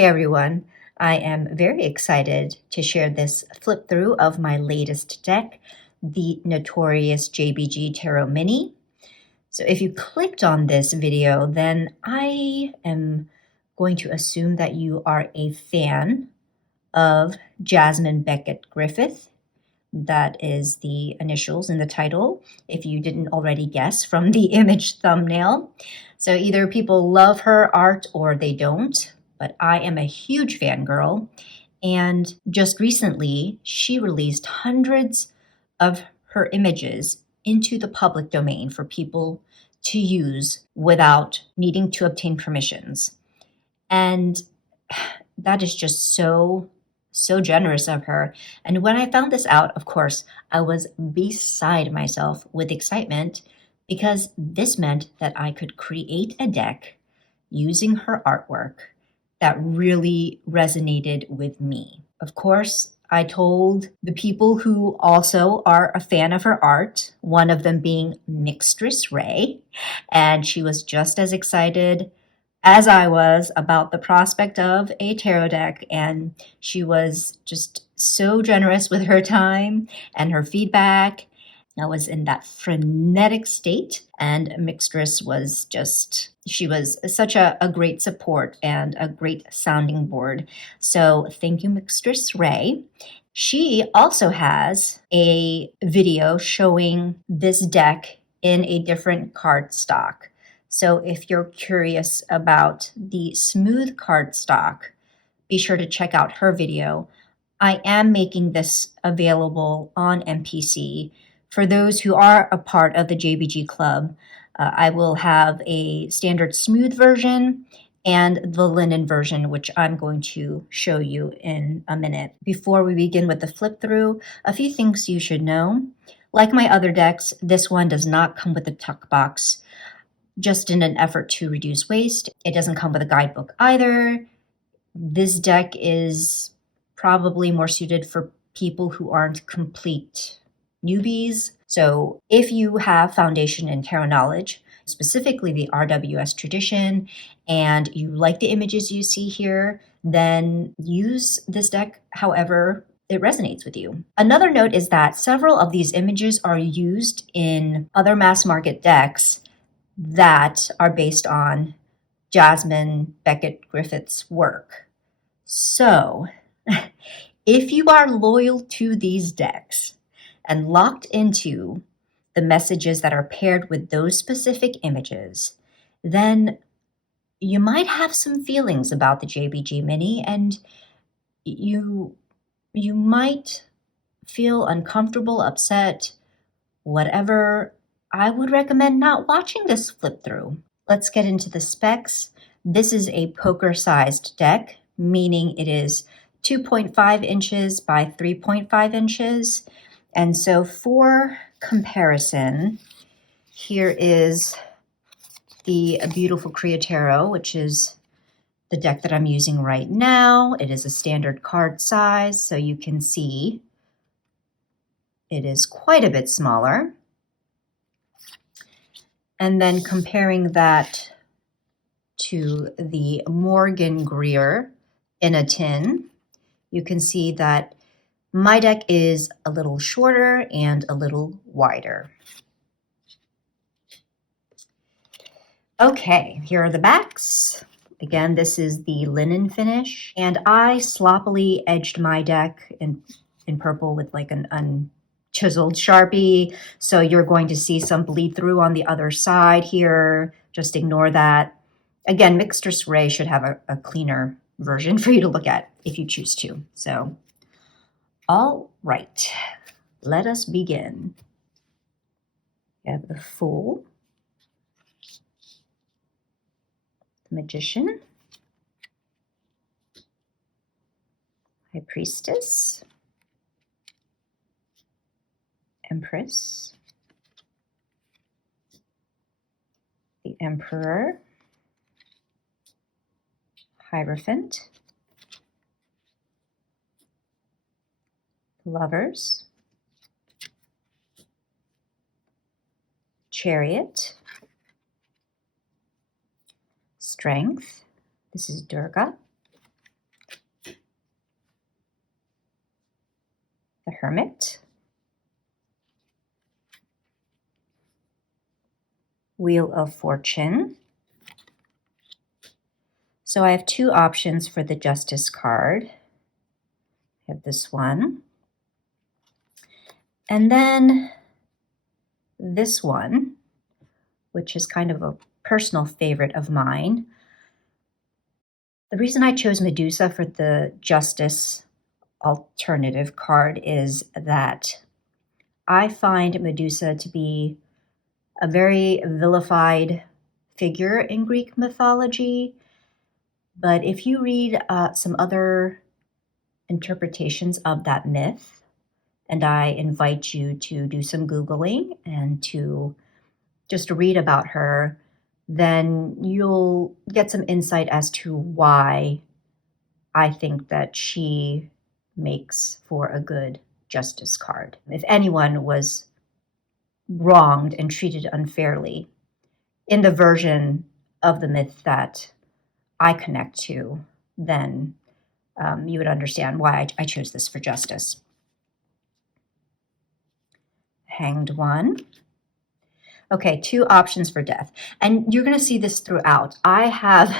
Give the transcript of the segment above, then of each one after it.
Hey everyone, I am very excited to share this flip through of my latest deck, the Notorious JBG Tarot Mini. So if you clicked on this video, then I am going to assume that you are a fan of Jasmine Becket-Griffith. That is the initials in the title, if you didn't already guess from the image thumbnail. So either people love her art or they don't, but I am a huge fangirl. And just recently, she released hundreds of her images into the public domain for people to use without needing to obtain permissions. And that is just so generous of her. And when I found this out, of course, I was beside myself with excitement because this meant that I could create a deck using her artwork that really resonated with me. Of course, I told the people who also are a fan of her art, one of them being Mixtress Ray, and she was just as excited as I was about the prospect of a tarot deck, and she was just so generous with her time and her feedback. I was in that frenetic state, and Mixtress was she was such a great support and a great sounding board. So thank you, Mixtress Ray. She also has a video showing this deck in a different cardstock. So if you're curious about the smooth cardstock, be sure to check out her video. I am making this available on MPC. For those who are a part of the JBG Club, I will have a standard smooth version and the linen version, which I'm going to show you in a minute. Before we begin with the flip through, a few things you should know. Like my other decks, this one does not come with a tuck box, just in an effort to reduce waste. It doesn't come with a guidebook either. This deck is probably more suited for people who aren't complete newbies. So if you have foundation in tarot knowledge, specifically the RWS tradition, and you like the images you see here, then use this deck however it resonates with you. Another note is that several of these images are used in other mass market decks that are based on Jasmine Becket-Griffith's work. So if you are loyal to these decks and locked into the messages that are paired with those specific images, then you might have some feelings about the JBG Mini, and you might feel uncomfortable, upset, whatever. I would recommend not watching this flip through. Let's get into the specs. This is a poker-sized deck, meaning it is 2.5 inches by 3.5 inches. And so for comparison, here is the beautiful Kriya Tarot, which is the deck that I'm using right now. It is a standard card size, so you can see it is quite a bit smaller. And then comparing that to the Morgan Greer in a tin, you can see that my deck is a little shorter and a little wider. Okay, here are the backs. Again, this is the linen finish, and I sloppily edged my deck in purple with like an chiseled Sharpie. So you're going to see some bleed through on the other side here. Just ignore that. Again, Mixtress Ray should have a cleaner version for you to look at if you choose to. So, all right, let us begin. We have the Fool, the Magician, High Priestess, Empress, the Emperor, Hierophant, Lovers, Chariot, Strength, this is Durga, Hermit, Wheel of Fortune. So I have two options for the Justice card. I have this one. And then this one, which is kind of a personal favorite of mine. The reason I chose Medusa for the Justice alternative card is that I find Medusa to be a very vilified figure in Greek mythology. But if you read some other interpretations of that myth, and I invite you to do some Googling and to just read about her, then you'll get some insight as to why I think that she makes for a good Justice card. If anyone was wronged and treated unfairly in the version of the myth that I connect to, then you would understand why I chose this for Justice. Hanged One. Okay, two options for death. And you're going to see this throughout. I have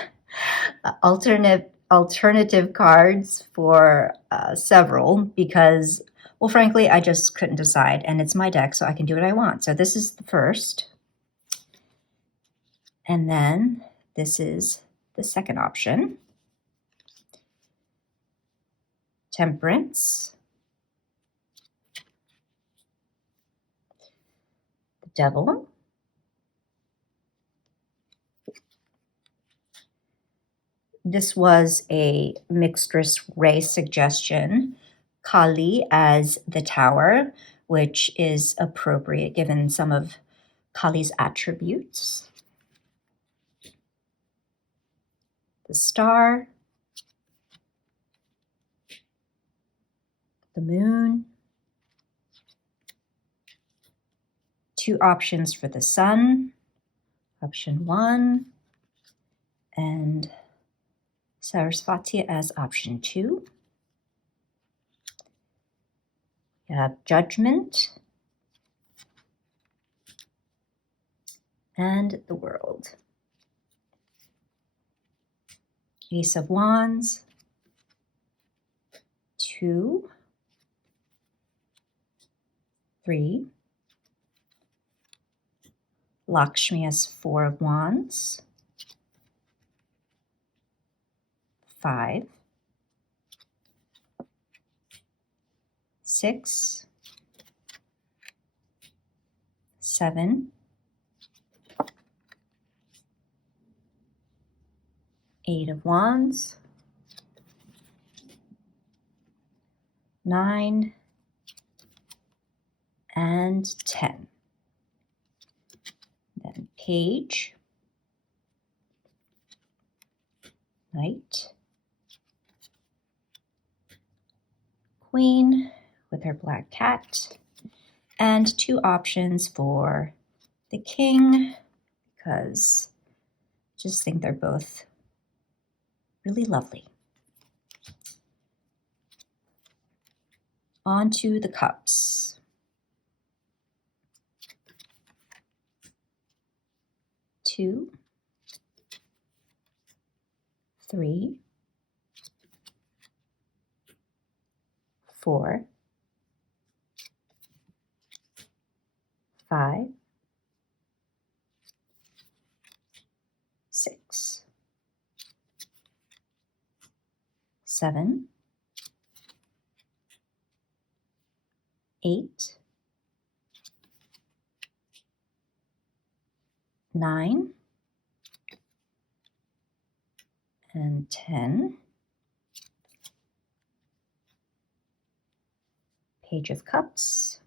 alternative cards for several because, well, frankly, I just couldn't decide. And it's my deck, so I can do what I want. So this is the first. And then this is the second option. Temperance. The Devil. This was a Mixtress Ray suggestion. Kali as the Tower, which is appropriate given some of Kali's attributes. The Star. The Moon. Two options for the Sun. Option 1. And Sarasvati as option 2. You have Judgment and the World. Ace of Wands, 2, 3. Lakshmi as 4 of Wands, 5, 6, 7, 8 of Wands, 9, and 10. Then Page, Knight, Queen with her black cat, and two options for the King because I just think they're both really lovely. On to the Cups. 2, 3, 4, 5, 6, 7, 8, 9, and 10. Page of Cups,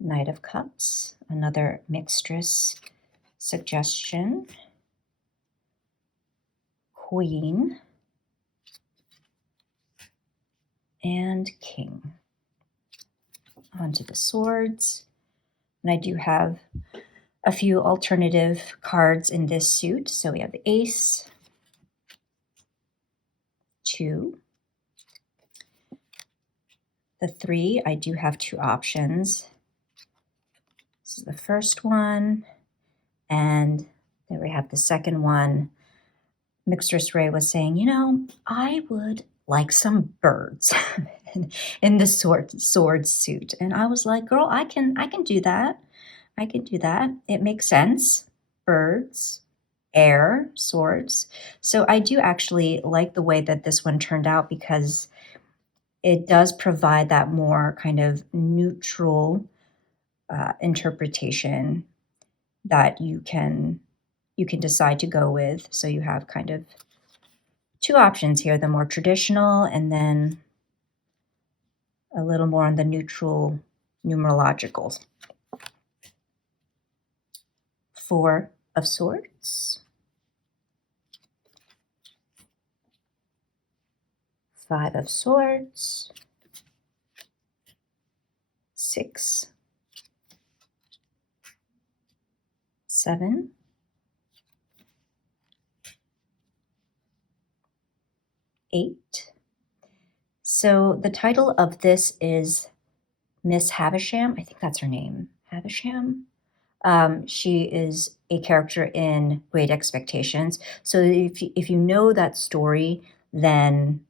Knight of Cups, another Mixtress suggestion, Queen, and King. Onto the Swords, and I do have a few alternative cards in this suit. So we have the Ace, 2, the 3, I do have 2 options. This is the first one, and there we have the second one. Mixtress Ray was saying, you know, I would like some birds in the sword suit. And I was like, girl, I can do that. I can do that. It makes sense. Birds, air, swords. So I do actually like the way that this one turned out because it does provide that more kind of neutral interpretation that you can decide to go with. So you have kind of 2 options here, the more traditional and then a little more on the neutral numerological. 4 of Swords, 5 of Swords, 6, 7, 8. So the title of this is Miss Havisham. I think that's her name, Havisham. She is a character in Great Expectations. So if you know that story, then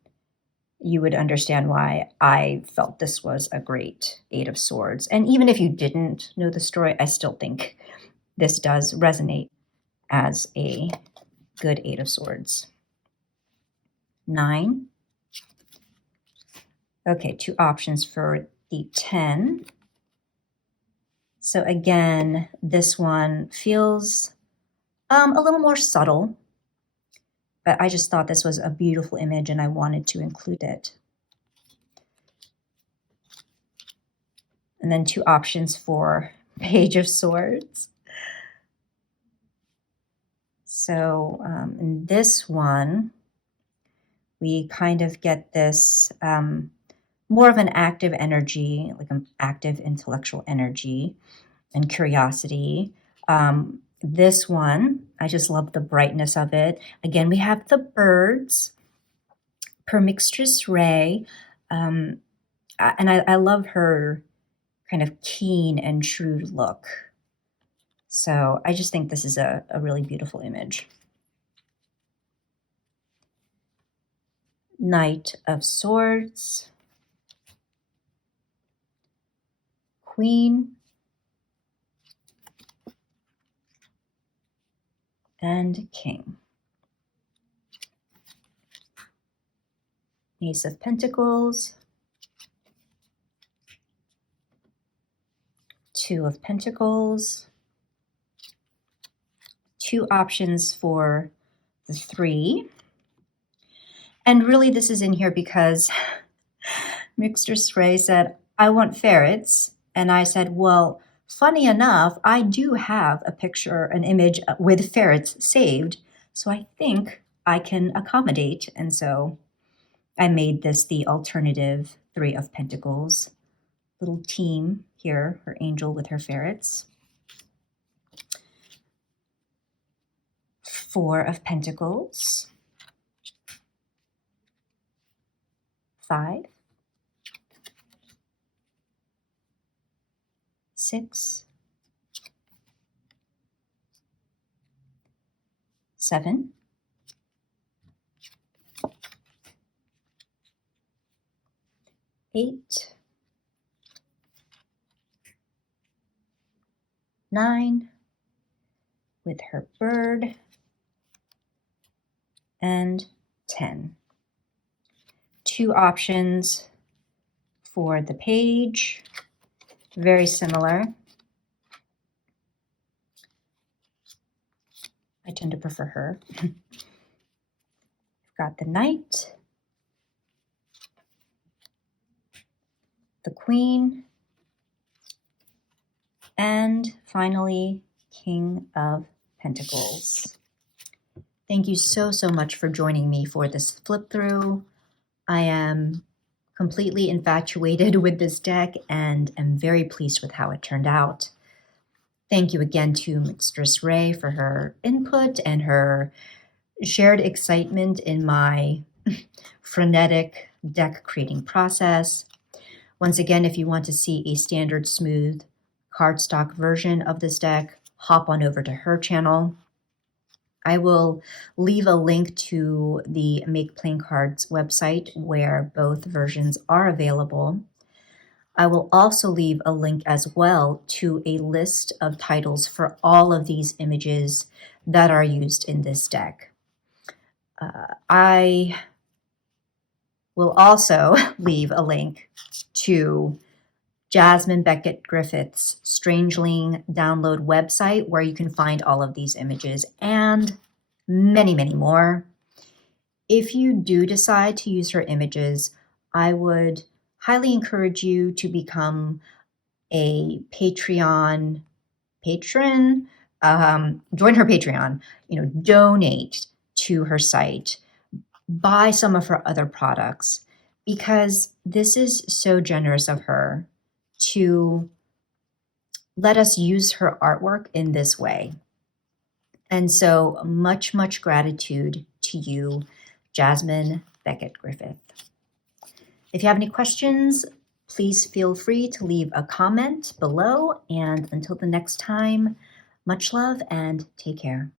you would understand why I felt this was a great 8 of Swords. And even if you didn't know the story, I still think this does resonate as a good 8 of Swords. 9. Okay, 2 options for the 10. So again, this one feels a little more subtle, but I just thought this was a beautiful image and I wanted to include it. And then 2 options for Page of Swords. So in this one, we kind of get this more of an active energy, like an active intellectual energy and curiosity. This one, I just love the brightness of it. Again, we have the birds per Mixtress Ray. And I love her kind of keen and shrewd look. So I just think this is a really beautiful image. Knight of Swords, Queen, and King. Ace of Pentacles, 2 of Pentacles, 2 options for the 3. And really this is in here because Mixtress Ray said, I want ferrets. And I said, well, funny enough, I do have a picture, an image with ferrets saved. So I think I can accommodate. And so I made this the alternative 3 of Pentacles. Little team here, her angel with her ferrets. 4 of Pentacles. 5, 6, 7, 8, 9 with her bird, and 10. 2 options for the page, very similar. I tend to prefer her. We've got the Knight, the Queen, and finally, King of Pentacles. Thank you so much for joining me for this flip through. I am completely infatuated with this deck and am very pleased with how it turned out. Thank you again to Mixtress Ray for her input and her shared excitement in my frenetic deck creating process. Once again, if you want to see a standard smooth cardstock version of this deck, hop on over to her channel. I will leave a link to the Make Playing Cards website where both versions are available. I will also leave a link as well to a list of titles for all of these images that are used in this deck. I will also leave a link to Jasmine Becket-Griffith's Strangeling download website where you can find all of these images and many, many more. If you do decide to use her images, I would highly encourage you to become a Patreon patron, join her Patreon, donate to her site, buy some of her other products, because this is so generous of her to let us use her artwork in this way. And so much, much gratitude to you, Jasmine Becket-Griffith. If you have any questions, please feel free to leave a comment below. And until the next time, much love and take care.